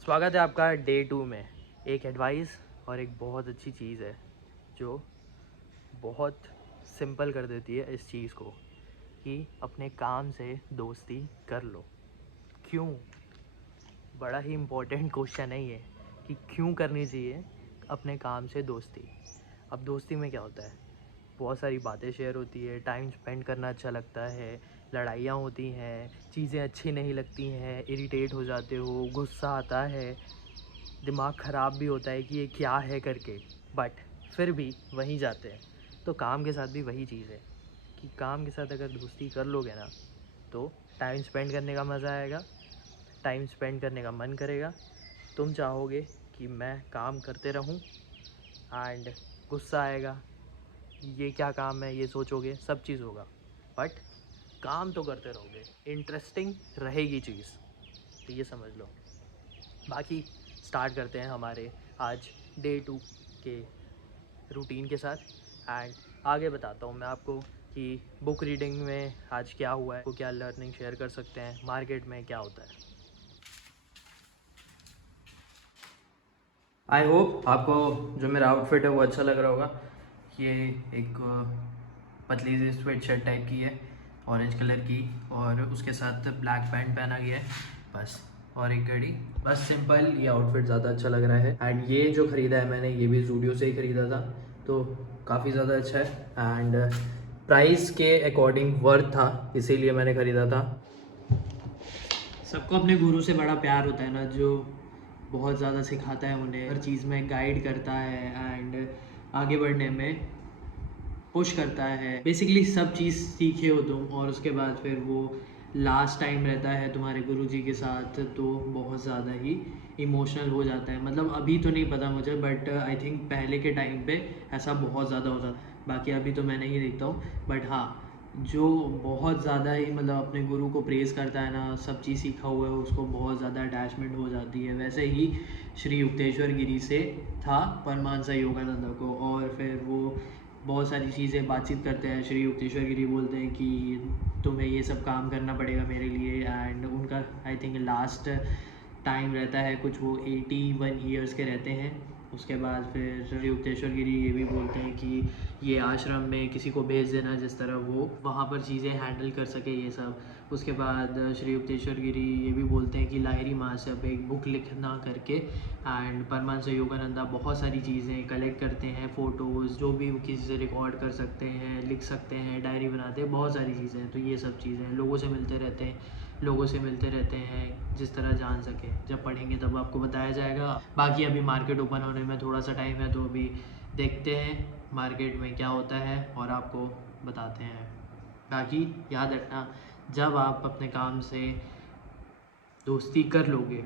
स्वागत है आपका डे 2 में। एक एडवाइस और एक बहुत अच्छी चीज़ है जो बहुत सिंपल कर देती है इस चीज़ को कि अपने काम से दोस्ती कर लो। क्यों? बड़ा ही इम्पोर्टेंट क्वेश्चन है ये कि क्यों करनी चाहिए अपने काम से दोस्ती। अब दोस्ती में क्या होता है, बहुत सारी बातें शेयर होती है, टाइम स्पेंड करना अच्छा लगता है, लड़ाइयाँ होती हैं, चीज़ें अच्छी नहीं लगती हैं, इरिटेट हो जाते हो, गुस्सा आता है, दिमाग ख़राब भी होता है कि ये क्या है करके, बट फिर भी वहीं जाते हैं। तो काम के साथ भी वही चीज़ है कि काम के साथ अगर दोस्ती कर लोगे ना तो टाइम स्पेंड करने का मज़ा आएगा, टाइम स्पेंड करने का मन करेगा, तुम चाहोगे कि मैं काम करते रहूं एंड गुस्सा आएगा, ये क्या काम है ये सोचोगे, सब चीज़ होगा, बट काम तो करते रहोगे, इंटरेस्टिंग रहेगी चीज़। तो ये समझ लो। बाकी स्टार्ट करते हैं हमारे आज डे 2 के रूटीन के साथ एंड आगे बताता हूँ मैं आपको कि बुक रीडिंग में आज क्या हुआ है, वो क्या लर्निंग शेयर कर सकते हैं, मार्केट में क्या होता है। आई होप आपको जो मेरा आउटफिट है वो अच्छा लग रहा होगा। ये एक पतली सी स्वेट शर्ट टाइप की है, ऑरेंज कलर की, और उसके साथ ब्लैक पैंट पहना गया है बस, और एक घड़ी, बस सिंपल। ये आउटफिट ज़्यादा अच्छा लग रहा है एंड ये जो ख़रीदा है मैंने ये भी ज़ूडियो से ही ख़रीदा था, तो काफ़ी ज़्यादा अच्छा है एंड प्राइस के अकॉर्डिंग वर्थ था, इसीलिए मैंने ख़रीदा था। सबको अपने गुरु से बड़ा प्यार होता है ना, जो बहुत ज़्यादा सिखाता है उन्हें, हर चीज़ में गाइड करता है एंड आगे बढ़ने में पुश करता है। बेसिकली सब चीज़ सीखे हो तुम और उसके बाद फिर वो लास्ट टाइम रहता है तुम्हारे गुरुजी के साथ, तो बहुत ज़्यादा ही इमोशनल हो जाता है। मतलब अभी तो नहीं पता मुझे, बट आई थिंक पहले के टाइम पे ऐसा बहुत ज़्यादा होता था। बाकी अभी तो मैं नहीं देखता हूँ, बट हाँ, जो बहुत ज़्यादा ही मतलब अपने गुरु को प्रेज़ करता है ना, सब चीज़ सीखा हुआ है उसको बहुत ज़्यादा अटैचमेंट हो जाती है। वैसे ही श्री युक्तेश्वर गिरी से था परमानसा योगानंद को, और फिर वो बहुत सारी चीज़ें बातचीत करते हैं। श्री युक्तेश्वर गिरी बोलते हैं कि तुम्हें ये सब काम करना पड़ेगा मेरे लिए, एंड उनका आई थिंक लास्ट टाइम रहता है कुछ, वो 81 ईयर्स के रहते हैं। उसके बाद फिर श्री युक्तेश्वर गिरी ये भी बोलते हैं कि ये आश्रम में किसी को भेज देना जिस तरह वो वहाँ पर चीज़ें हैंडल कर सके ये सब। उसके बाद श्री युक्तेश्वर गिरी ये भी बोलते हैं कि लाहिरी महाशय एक बुक लिखना करके, एंड परमानंद योगानंदा बहुत सारी चीज़ें कलेक्ट करते हैं, फ़ोटोज़ जो भी किसी से रिकॉर्ड कर सकते हैं, लिख सकते हैं, डायरी बनाते हैं, बहुत सारी चीज़ें हैं। तो ये सब चीज़ें लोगों से मिलते रहते हैं, लोगों से मिलते रहते हैं जिस तरह जान सके। जब पढ़ेंगे तब आपको बताया जाएगा। बाकी अभी मार्केट ओपन होने में थोड़ा सा टाइम है, तो अभी देखते हैं मार्केट में क्या होता है और आपको बताते हैं। बाकी याद रखना, जब आप अपने काम से दोस्ती कर लोगे,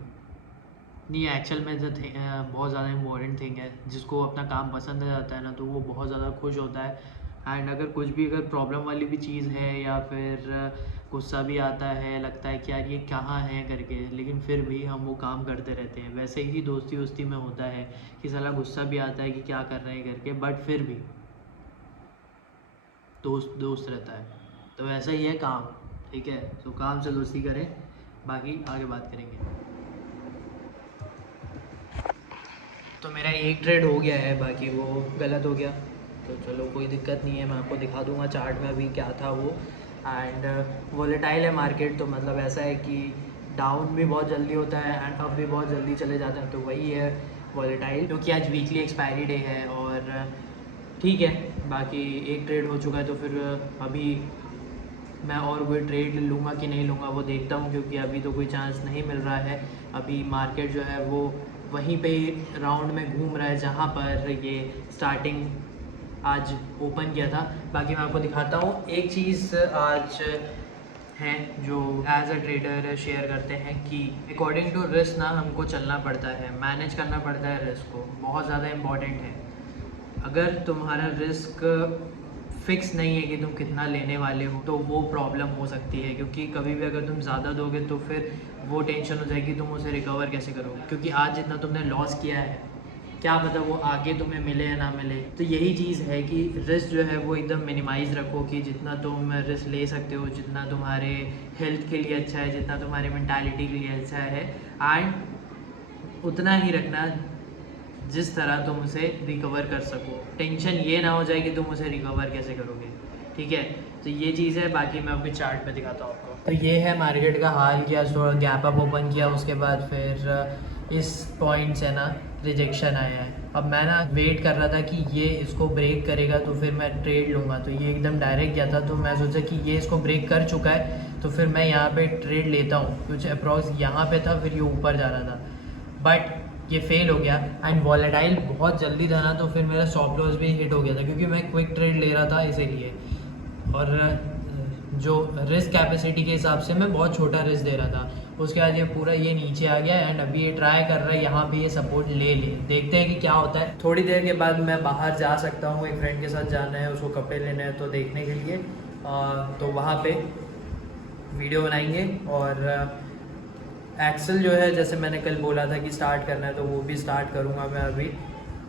नहीं एक्चुअल में जो बहुत ज़्यादा इम्पोर्टेंट थिंग है, जिसको अपना काम पसंद आ जाता है ना, तो वो बहुत ज़्यादा खुश होता है। एंड अगर कुछ भी अगर प्रॉब्लम वाली भी चीज़ है या फिर गुस्सा भी आता है, लगता है कि यार ये कहाँ है करके, लेकिन फिर भी हम वो काम करते रहते हैं। वैसे ही दोस्ती वोस्ती में होता है कि साला गुस्सा भी आता है कि क्या कर रहे हैं करके, बट फिर भी दोस्त दोस्त रहता है। तो वैसा ही है काम, ठीक है। तो काम से दोस्ती करें, बाकी आगे बात करेंगे। तो मेरा एक ट्रेड हो गया है, बाकी वो गलत हो गया, तो चलो कोई दिक्कत नहीं है, मैं आपको दिखा दूंगा चार्ट में अभी क्या था वो। एंड वॉलेटाइल है मार्केट, तो मतलब ऐसा है कि डाउन भी बहुत जल्दी होता है एंड अप भी बहुत जल्दी चले जाते हैं, तो वही है वॉलेटाइल। क्योंकि आज वीकली एक्सपायरी डे है और ठीक है, बाकी एक ट्रेड हो चुका है, तो फिर अभी मैं और कोई ट्रेड लूँगा कि नहीं लूँगा वो देखता हूँ, क्योंकि अभी तो कोई चांस नहीं मिल रहा है। अभी मार्केट जो है वो वहीं पे राउंड में घूम रहा है जहाँ पर ये स्टार्टिंग आज ओपन किया था। बाकी मैं आपको दिखाता हूँ एक चीज़ आज है जो एज अ ट्रेडर शेयर करते हैं कि अकॉर्डिंग टू रिस्क ना हमको चलना पड़ता है, मैनेज करना पड़ता है रिस्क को, बहुत ज़्यादा इम्पॉर्टेंट है। अगर तुम्हारा रिस्क फिक्स नहीं है कि तुम कितना लेने वाले हो, तो वो प्रॉब्लम हो सकती है, क्योंकि कभी भी अगर तुम ज़्यादा दोगे तो फिर वो टेंशन हो जाएगी तुम उसे रिकवर कैसे करोगे, क्योंकि आज जितना तुमने लॉस किया है क्या पता वो आगे तुम्हें मिले या ना मिले। तो यही चीज़ है कि रिस्क जो है वो एकदम मिनिमाइज़ रखो, कि जितना तुम रिस्क ले सकते हो, जितना तुम्हारे हेल्थ के लिए अच्छा है, जितना तुम्हारी मेंटालिटी के लिए अच्छा है। एंड उतना ही रखना जिस तरह तुम उसे रिकवर कर सको। टेंशन ये ना हो जाए कि तुम उसे रिकवर कैसे करोगे, ठीक है। तो ये चीज़ है। बाकी मैं आपके चार्ट में दिखाता हूँ आपको। तो ये है मार्केट का हाल। किया थोड़ा गैप अप ओपन किया, उसके बाद फिर इस पॉइंट से ना रिजेक्शन आया है। अब मैं ना वेट कर रहा था कि ये इसको ब्रेक करेगा तो फिर मैं ट्रेड लूँगा। तो ये एकदम डायरेक्ट गया था, तो मैं सोचा कि ये इसको ब्रेक कर चुका है तो फिर मैं यहाँ पे ट्रेड लेता हूँ। कुछ अप्रॉक्स यहाँ पे था, फिर ये ऊपर जा रहा था, बट ये फेल हो गया। एंड वॉलेटाइल बहुत जल्दी था ना, तो फिर मेरा स्टॉप लॉस भी हिट हो गया था, क्योंकि मैं क्विक ट्रेड ले रहा था इसीलिए। और जो रिस्क कैपेसिटी के हिसाब से मैं बहुत छोटा रिस्क दे रहा था। उसके बाद ये पूरा ये नीचे आ गया एंड अभी ये ट्राई कर रहा है यहाँ पे ये सपोर्ट ले देखते हैं कि क्या होता है। थोड़ी देर के बाद मैं बाहर जा सकता हूँ, एक फ्रेंड के साथ जाना है, उसको कपड़े लेने हैं तो देखने के लिए। तो वहाँ पे वीडियो बनाएंगे। और एक्सेल जो है, जैसे मैंने कल बोला था कि स्टार्ट करना है, तो वो भी स्टार्ट करूँगा मैं अभी,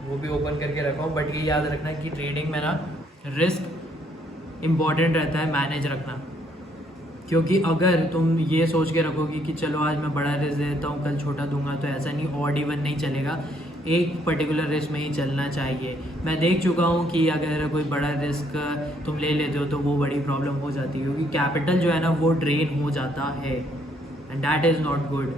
वो भी ओपन करके रखा हूँ। बट ये याद रखना कि ट्रेडिंग में ना रिस्क इम्पॉर्टेंट रहता है मैनेज रखना, क्योंकि अगर तुम ये सोच के रखोगे कि चलो आज मैं बड़ा रिस्क देता हूँ कल छोटा दूंगा, तो ऐसा नहीं, ऑड इवन नहीं चलेगा, एक पर्टिकुलर रिस्क में ही चलना चाहिए। मैं देख चुका हूँ कि अगर कोई बड़ा रिस्क तुम ले लेते हो तो वो बड़ी प्रॉब्लम हो जाती है, क्योंकि कैपिटल जो है ना वो ड्रेन हो जाता है and that is not good.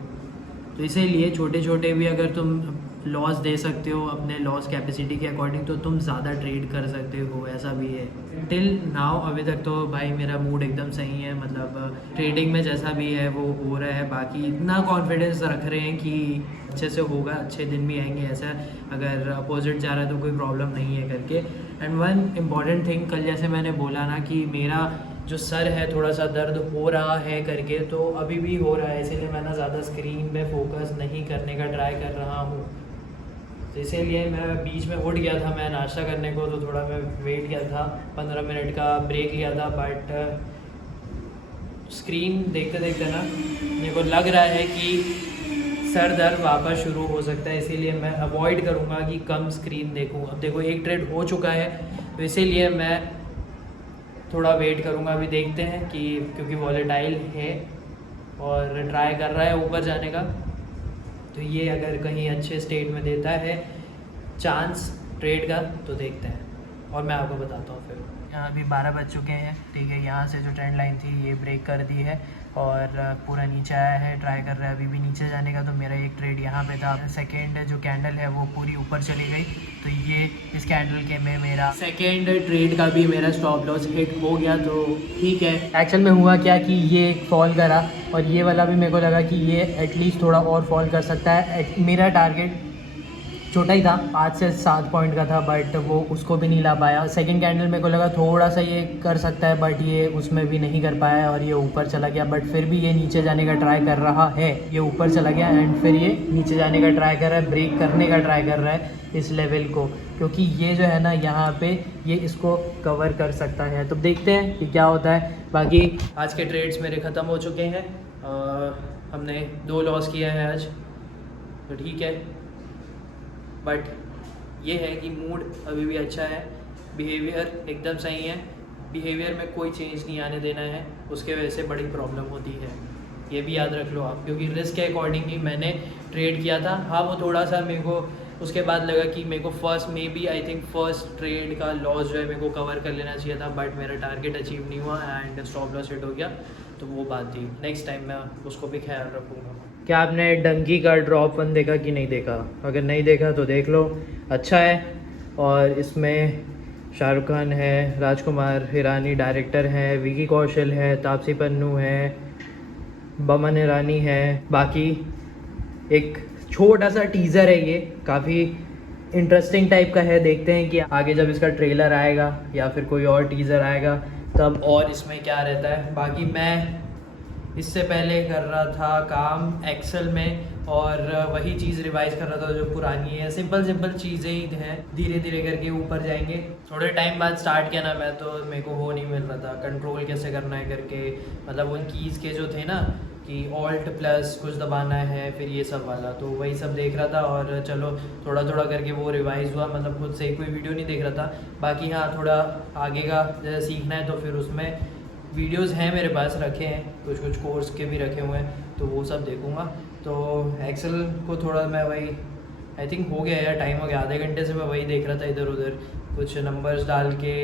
तो इसीलिए छोटे छोटे भी अगर तुम लॉस दे सकते हो अपने लॉस कैपेसिटी के अकॉर्डिंग, तो तुम ज़्यादा ट्रेड कर सकते हो, ऐसा भी है। टिल नाउ अभी तक तो भाई मेरा मूड एकदम सही है, मतलब ट्रेडिंग में जैसा भी है वो हो रहा है। बाकी इतना कॉन्फिडेंस रख रहे हैं कि अच्छे से होगा, अच्छे दिन भी आएंगे, ऐसा अगर अपोजिट जा रहा है तो कोई प्रॉब्लम नहीं है करके। एंड वन इम्पॉर्टेंट थिंग, कल जैसे मैंने बोला ना कि मेरा जो सर है थोड़ा सा दर्द हो रहा है करके, तो अभी भी हो रहा है, इसीलिए मैं ना ज़्यादा स्क्रीन पे फोकस नहीं करने का ट्राई कर रहा हूँ। तो इसीलिए मैं बीच में उठ गया था मैं नाश्ता करने को, तो थोड़ा मैं वेट किया था, 15 मिनट का ब्रेक लिया था। बट स्क्रीन देखते देखते ना मेरे को लग रहा है कि सर दर्द वापस शुरू हो सकता है, इसीलिए मैं अवॉइड करूँगा कि कम स्क्रीन देखूँ। अब देखो एक ट्रेड हो चुका है, तो इसीलिए मैं थोड़ा वेट करूँगा। अभी देखते हैं कि क्योंकि वॉलेटाइल है और ट्राई कर रहा है ऊपर जाने का, तो ये अगर कहीं अच्छे स्टेट में देता है चांस ट्रेड का तो देखते हैं और मैं आपको बताता हूँ फिर। यहाँ अभी 12 बज चुके हैं, ठीक है। यहाँ से जो ट्रेंड लाइन थी ये ब्रेक कर दी है और पूरा नीचे आया है, ट्राई कर रहा है अभी भी नीचे जाने का। तो मेरा एक ट्रेड यहाँ पे था, सेकेंड जो कैंडल है वो पूरी ऊपर चली गई, तो ये इस कैंडल के में मेरा सेकेंड ट्रेड का भी मेरा स्टॉप लॉस हिट हो गया, तो ठीक है। एक्चुअल में हुआ क्या कि ये फॉल करा और ये वाला भी मेरे को लगा कि ये एटलीस्ट थोड़ा और फॉल कर सकता है। मेरा टारगेट छोटा ही था, 5 से 7 पॉइंट का था, बट वो उसको भी नहीं ला पाया। सेकंड कैंडल मेरे को लगा थोड़ा सा ये कर सकता है, बट ये उसमें भी नहीं कर पाया और ये ऊपर चला गया। बट फिर भी ये नीचे जाने का ट्राई कर रहा है, ये ऊपर चला गया एंड फिर ये नीचे जाने का ट्राई कर रहा है, ब्रेक करने का ट्राई कर रहा है इस लेवल को, क्योंकि ये जो है ना यहाँ पे ये इसको कवर कर सकता है। तो देखते हैं कि क्या होता है। बाकी आज के ट्रेड्स मेरे ख़त्म हो चुके हैं, हमने 2 लॉस किया है आज, तो ठीक है। बट ये है कि मूड अभी भी अच्छा है, बिहेवियर एकदम सही है, बिहेवियर में कोई चेंज नहीं आने देना है, उसके वजह से बड़ी प्रॉब्लम होती है, ये भी याद रख लो आप। क्योंकि रिस्क के अकॉर्डिंग ही मैंने ट्रेड किया था। हाँ वो थोड़ा सा मेरे को उसके बाद लगा कि मेरे को फर्स्ट ट्रेड का लॉस जो है मेरे को कवर कर लेना चाहिए था, बट मेरा टारगेट अचीव नहीं हुआ एंड स्टॉप लॉस हिट हो गया, तो वो बात थी। नेक्स्ट टाइम मैं उसको भी ख्याल रखूँगा। क्या आपने डंकी का ड्रॉप 1 देखा कि नहीं देखा? अगर नहीं देखा तो देख लो, अच्छा है। और इसमें शाहरुख खान है, राजकुमार हिरानी डायरेक्टर है, विकी कौशल है, तापसी पन्नू है, बमन ईरानी है। बाकी एक छोटा सा टीज़र है, ये काफ़ी इंटरेस्टिंग टाइप का है। देखते हैं कि आगे जब इसका ट्रेलर आएगा या फिर कोई और टीज़र आएगा तब और इसमें क्या रहता है। बाकी मैं इससे पहले कर रहा था काम एक्सेल में और वही चीज़ रिवाइज कर रहा था जो पुरानी है। सिंपल चीज़ें ही हैं, धीरे धीरे करके ऊपर जाएंगे। थोड़े टाइम बाद स्टार्ट किया ना मैं, तो मेरे को वो नहीं मिल रहा था कंट्रोल कैसे करना है करके, मतलब उन कीज़ के जो थे ना कि ऑल्ट प्लस कुछ दबाना है, फिर ये सब वाला, तो वही सब देख रहा था। और चलो थोड़ा थोड़ा करके वो रिवाइज़ हुआ, मतलब खुद से कोई वीडियो नहीं देख रहा था। बाकी हाँ थोड़ा आगे का जैसे सीखना है तो फिर उसमें वीडियोस हैं मेरे पास रखे हैं, कुछ कोर्स के भी रखे हुए हैं, तो वो सब देखूंगा। तो एक्सेल को थोड़ा मैं वही आई थिंक हो गया यार, टाइम हो गया, आधे घंटे से मैं वही देख रहा था इधर उधर, कुछ नंबर्स डाल के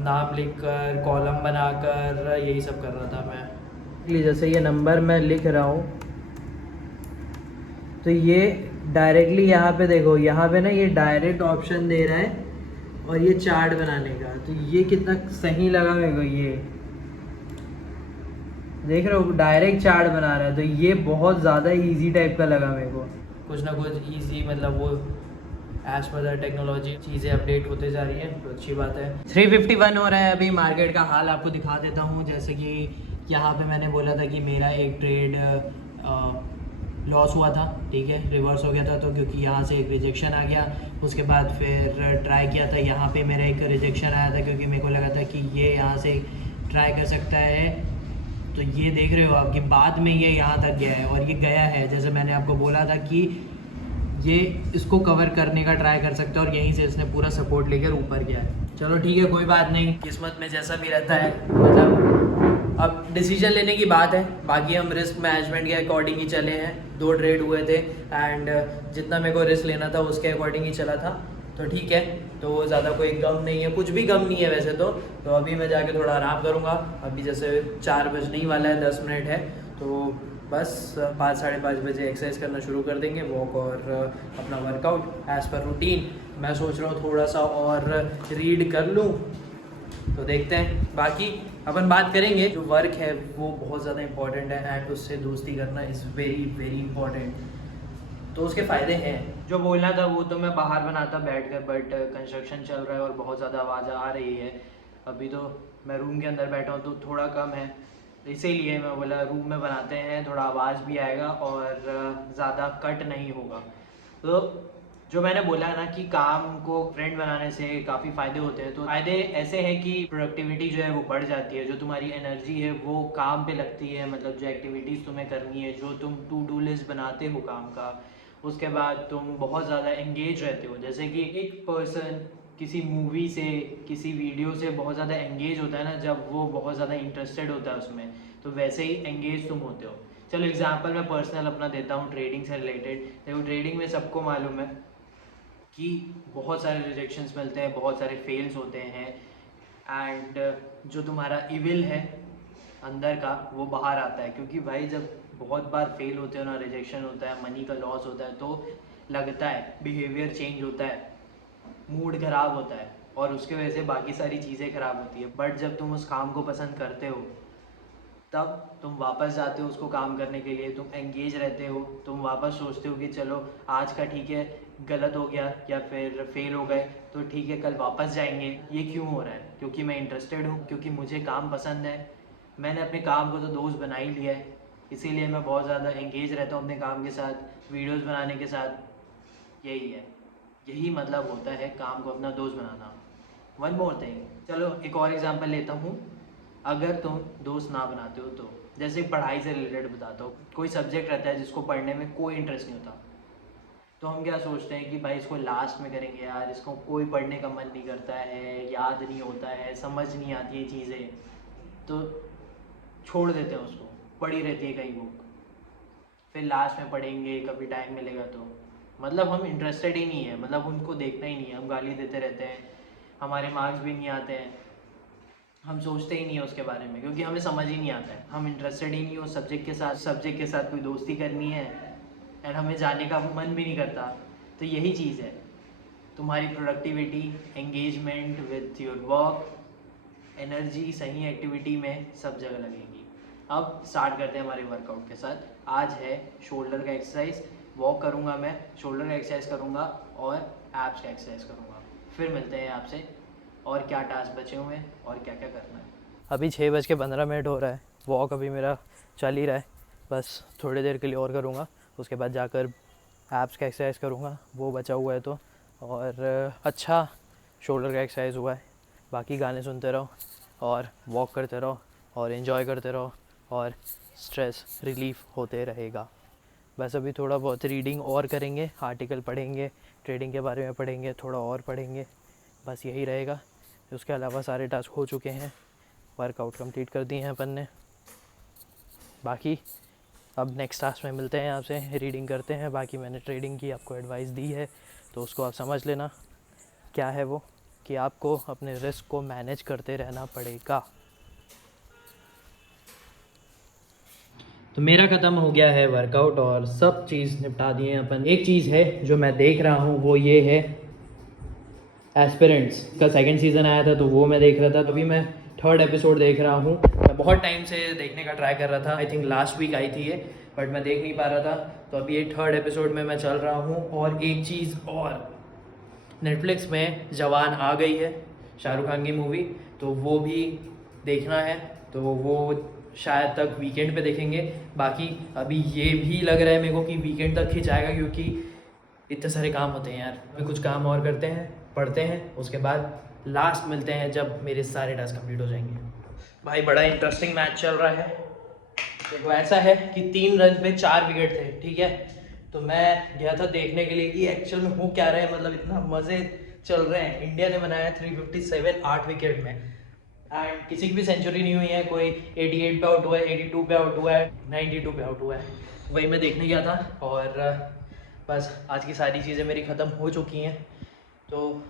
नाम लिख कर कॉलम बनाकर यही सब कर रहा था मैं। जैसे ये नंबर मैं लिख रहा हूँ तो ये डायरेक्टली यहाँ पे देखो, यहाँ पे ना ये डायरेक्ट ऑप्शन दे रहा है और ये चार्ट बनाने का, तो ये कितना सही लगा मेरे को। ये देख रहे हो डायरेक्ट चार्ट बना रहा है, तो ये बहुत ज़्यादा इजी टाइप का लगा मेरे को। कुछ ना कुछ इजी, मतलब वो एज पर द टेक्नोलॉजी चीज़ें अपडेट होते जा रही हैं, तो अच्छी बात है। 351 हो रहा है अभी। मार्केट का हाल आपको दिखा देता हूँ। जैसे कि यहाँ पे मैंने बोला था कि मेरा एक ट्रेड लॉस हुआ था, ठीक है, रिवर्स हो गया था, तो क्योंकि यहाँ से एक रिजेक्शन आ गया। उसके बाद फिर ट्राई किया था, यहाँ पे मेरा एक रिजेक्शन आया था क्योंकि मेरे को लगा था कि ये यहाँ से ट्राई कर सकता है। तो ये देख रहे हो आप कि बाद में ये यहाँ तक गया है और ये गया है, जैसे मैंने आपको बोला था कि ये इसको कवर करने का ट्राई कर सकता है और यहीं से इसने पूरा सपोर्ट लेकर ऊपर गया है। चलो ठीक है, कोई बात नहीं, किस्मत में जैसा भी रहता है, मतलब अब डिसीजन लेने की बात है। बाकी हम रिस्क मैनेजमेंट के अकॉर्डिंग ही चले हैं। 2 ट्रेड हुए थे एंड जितना मेरे को रिस्क लेना था उसके अकॉर्डिंग ही चला था, तो ठीक है। तो ज़्यादा कोई गम नहीं है, कुछ भी गम नहीं है वैसे तो अभी मैं जाके थोड़ा आराम करूँगा। अभी जैसे 4 बजने ही वाला है, 10 मिनट है, तो बस 5 साढ़े 5 बजे एक्सरसाइज करना शुरू कर देंगे, वॉक और अपना वर्कआउट एज़ पर रूटीन। मैं सोच रहा हूँ थोड़ा सा और रीड कर लूँ, तो देखते हैं। बाकी अपन बात करेंगे, जो वर्क है वो बहुत ज़्यादा इंपॉर्टेंट है एंड उससे दोस्ती करना इज़ वेरी वेरी इंपॉर्टेंट। तो उसके फ़ायदे हैं, जो बोलना था वो तो मैं बाहर बनाता बैठ कर, बट कंस्ट्रक्शन चल रहा है और बहुत ज़्यादा आवाज़ आ रही है। अभी तो मैं रूम के अंदर बैठा हूँ तो थोड़ा कम है, इसीलिए मैं बोला रूम में बनाते हैं, थोड़ा आवाज़ भी आएगा और ज़्यादा कट नहीं होगा। तो जो मैंने बोला ना कि काम को फ्रेंड बनाने से काफ़ी फ़ायदे होते हैं, तो फ़ायदे ऐसे हैं कि प्रोडक्टिविटी जो है वो बढ़ जाती है, जो तुम्हारी एनर्जी है वो काम पे लगती है, मतलब जो एक्टिविटीज़ तुम्हें करनी है, जो तुम टू डू लिस्ट बनाते हो काम का, उसके बाद तुम बहुत ज़्यादा एंगेज रहते हो। जैसे कि एक पर्सन किसी मूवी से, किसी वीडियो से बहुत ज़्यादा एंगेज होता है ना, जब वो बहुत ज़्यादा इंटरेस्टेड होता है उसमें, तो वैसे ही एंगेज तुम होते हो। चलो एग्जांपल मैं पर्सनल अपना देता हूँ ट्रेडिंग से रिलेटेड। देखो ट्रेडिंग में सबको मालूम है कि बहुत सारे रिजेक्शंस मिलते हैं, बहुत सारे फेल्स होते हैं एंड जो तुम्हारा इविल है अंदर का वो बाहर आता है, क्योंकि भाई जब बहुत बार फेल होते हो ना, रिजेक्शन होता है, मनी का लॉस होता है, तो लगता है बिहेवियर चेंज होता है, मूड ख़राब होता है और उसके वजह से बाकी सारी चीज़ें ख़राब होती है। बट जब तुम उस काम को पसंद करते हो तब तुम वापस जाते हो उसको काम करने के लिए, तुम एंगेज रहते हो, तुम वापस सोचते हो कि चलो आज का ठीक है, गलत हो गया या फिर फेल हो गए तो ठीक है, कल वापस जाएंगे। ये क्यों हो रहा है? क्योंकि मैं इंटरेस्टेड हूँ, क्योंकि मुझे काम पसंद है। मैंने अपने काम को तो दोस्त बना ही लिया है, इसीलिए मैं बहुत ज़्यादा एंगेज रहता हूँ अपने काम के साथ, वीडियोज़ बनाने के साथ। यही है, यही मतलब होता है काम को अपना दोस्त बनाना। वन मोर थिंग, चलो एक और एग्जांपल लेता हूँ। अगर तुम दोस्त ना बनाते हो तो, जैसे पढ़ाई से रिलेटेड बताता हूँ, कोई सब्जेक्ट रहता है जिसको पढ़ने में कोई इंटरेस्ट नहीं होता, तो हम क्या सोचते हैं कि भाई इसको लास्ट में करेंगे यार, इसको कोई पढ़ने का मन नहीं करता है, याद नहीं होता है, समझ नहीं आती है चीज़ें, तो छोड़ देते हैं उसको, पड़ी रहती है कहीं बुक, फिर लास्ट में पढ़ेंगे कभी टाइम मिलेगा तो। मतलब हम इंटरेस्टेड ही नहीं है, मतलब उनको देखना ही नहीं है, हम गाली देते रहते हैं, हमारे मार्क्स भी नहीं आते हैं, हम सोचते ही नहीं है उसके बारे में, क्योंकि हमें समझ ही नहीं आता है, हम इंटरेस्टेड ही नहीं हो सब्जेक्ट के साथ कोई दोस्ती करनी है एंड हमें जाने का मन भी नहीं करता। तो यही चीज़ है, तुम्हारी productivity, engagement with your work, energy सही एक्टिविटी में सब जगह लगेगी। अब स्टार्ट करते हैं हमारे वर्कआउट के साथ। आज है शोल्डर का एक्सरसाइज, वॉक करूँगा मैं, शोल्डर का एक्सरसाइज करूँगा और एब्स का एक्सरसाइज करूँगा। फिर मिलते हैं आपसे और क्या टास्क बचे हुए हैं और क्या क्या करना है। अभी 6:15 हो रहा है, वॉक अभी मेरा चल ही रहा है, बस थोड़ी देर के लिए और करूँगा, उसके बाद जाकर एब्स का एक्सरसाइज करूँगा, वो बचा हुआ है तो। और अच्छा शोल्डर का एक्सरसाइज हुआ है। बाकी गाने सुनते रहो और वॉक करते रहो और एंजॉय करते रहो और स्ट्रेस रिलीफ होते रहेगा। बस अभी थोड़ा बहुत रीडिंग और करेंगे, आर्टिकल पढ़ेंगे, ट्रेडिंग के बारे में पढ़ेंगे, थोड़ा और पढ़ेंगे, बस यही रहेगा। उसके अलावा सारे टास्क हो चुके हैं, वर्कआउट कंप्लीट कर दिए हैं अपन ने। बाकी अब नेक्स्ट टास्क में मिलते हैं आपसे, रीडिंग करते हैं। बाकी मैंने ट्रेडिंग की आपको एडवाइस दी है तो उसको आप समझ लेना। क्या है वो कि आपको अपने रिस्क को मैनेज करते रहना पड़ेगा। तो मेरा ख़त्म हो गया है वर्कआउट और सब चीज़ निपटा दिए हैं अपन। एक चीज़ है जो मैं देख रहा हूँ वो ये है, एस्पिरेंट्स का सेकंड सीज़न आया था तो वो मैं देख रहा था। तो अभी मैं थर्ड एपिसोड देख रहा हूँ। मैं बहुत टाइम से देखने का ट्राई कर रहा था, आई थिंक लास्ट वीक आई थी ये, बट मैं देख नहीं पा रहा था। तो अभी ये थर्ड एपिसोड में मैं चल रहा हूँ। और एक चीज़ और, नेटफ्लिक्स में जवान आ गई है, शाहरुख खान की मूवी, तो वो भी देखना है। तो वो शायद तक वीकेंड पे देखेंगे। बाकी अभी ये भी लग रहा है मेरे को कि वीकेंड तक ही जाएगा, क्योंकि इतने सारे काम होते हैं यार। मैं कुछ काम और करते हैं, पढ़ते हैं, उसके बाद लास्ट मिलते हैं जब मेरे सारे टास्क कंप्लीट हो जाएंगे। भाई बड़ा इंटरेस्टिंग मैच चल रहा है। देखो ऐसा है कि 3 रन पे 4 विकेट थे, ठीक है। तो मैं गया था देखने के लिए कि एक्चुअल में हो क्या रहा है, मतलब इतना मज़े चल रहे हैं। इंडिया ने बनाया 357 8 विकेट में, एंड किसी की भी सेंचुरी नहीं हुई है। कोई 88 पे आउट हुआ है, 82 पे आउट हुआ है, 92 पे आउट हुआ है। वही मैं देखने गया था और बस आज की सारी चीज़ें मेरी ख़त्म हो चुकी हैं। तो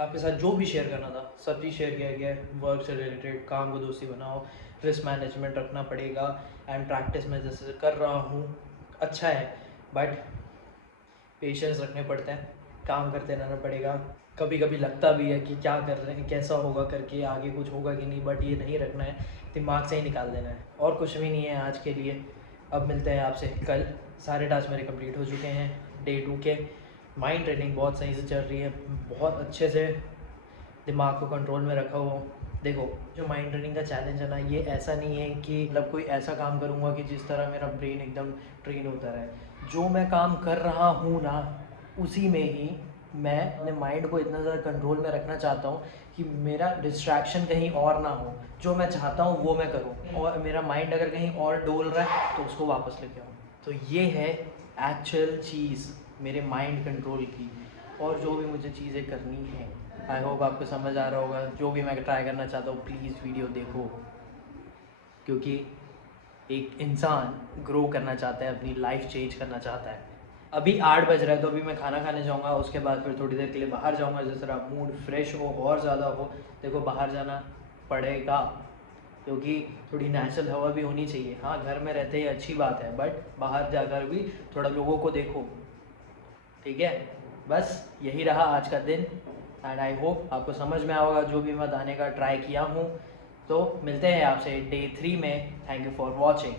आपके साथ जो भी शेयर करना था सब चीज़ शेयर किया गया है। वर्क से रिलेटेड, काम को दोस्ती बनाओ, रिस्क मैनेजमेंट रखना पड़ेगा, एंड प्रैक्टिस में जैसे कर रहा हूँ अच्छा है, बट पेशेंस रखने पड़ते हैं, काम करते रहना पड़ेगा। कभी कभी लगता भी है कि क्या कर रहे हैं, कैसा होगा करके, आगे कुछ होगा कि नहीं, बट ये नहीं रखना है, दिमाग से ही निकाल देना है। और कुछ भी नहीं है आज के लिए। अब मिलते हैं आपसे कल। सारे टास्क मेरे कंप्लीट हो चुके हैं डे 2 के। माइंड ट्रेनिंग बहुत सही से चल रही है, बहुत अच्छे से दिमाग को कंट्रोल में रखा हो। देखो जो माइंड ट्रेनिंग का चैलेंज है ना, ये ऐसा नहीं है कि मतलब कोई ऐसा काम करूँगा कि जिस तरह मेरा ब्रेन एकदम ट्रेन होता रहे। जो मैं काम कर रहा हूँ ना, उसी में ही मैं अपने माइंड को इतना ज़्यादा कंट्रोल में रखना चाहता हूँ कि मेरा डिस्ट्रैक्शन कहीं और ना हो। जो मैं चाहता हूँ वो मैं करूँ, और मेरा माइंड अगर कहीं और डोल रहा है तो उसको वापस लेके आऊँ। तो ये है एक्चुअल चीज़ मेरे माइंड कंट्रोल की, और जो भी मुझे चीज़ें करनी है। आई होप आपको समझ आ रहा होगा। जो भी मैं ट्राई करना चाहता हूँ प्लीज़ वीडियो देखो, क्योंकि एक इंसान ग्रो करना चाहता है, अपनी लाइफ चेंज करना चाहता है। अभी 8 बज रहा है तो अभी मैं खाना खाने जाऊँगा, उसके बाद फिर थोड़ी देर के लिए बाहर जाऊँगा, जिस तरह मूड फ्रेश हो और ज़्यादा हो। देखो बाहर जाना पड़ेगा क्योंकि थोड़ी नेचुरल हवा भी होनी चाहिए। हाँ घर में रहते ही अच्छी बात है, बट बाहर जाकर भी थोड़ा लोगों को देखो, ठीक है। बस यही रहा आज का दिन, एंड आई होप आपको समझ में आएगा जो भी मैं बताने का ट्राई किया हूँ। तो मिलते हैं आपसे डे 3 में। Thank you for watching.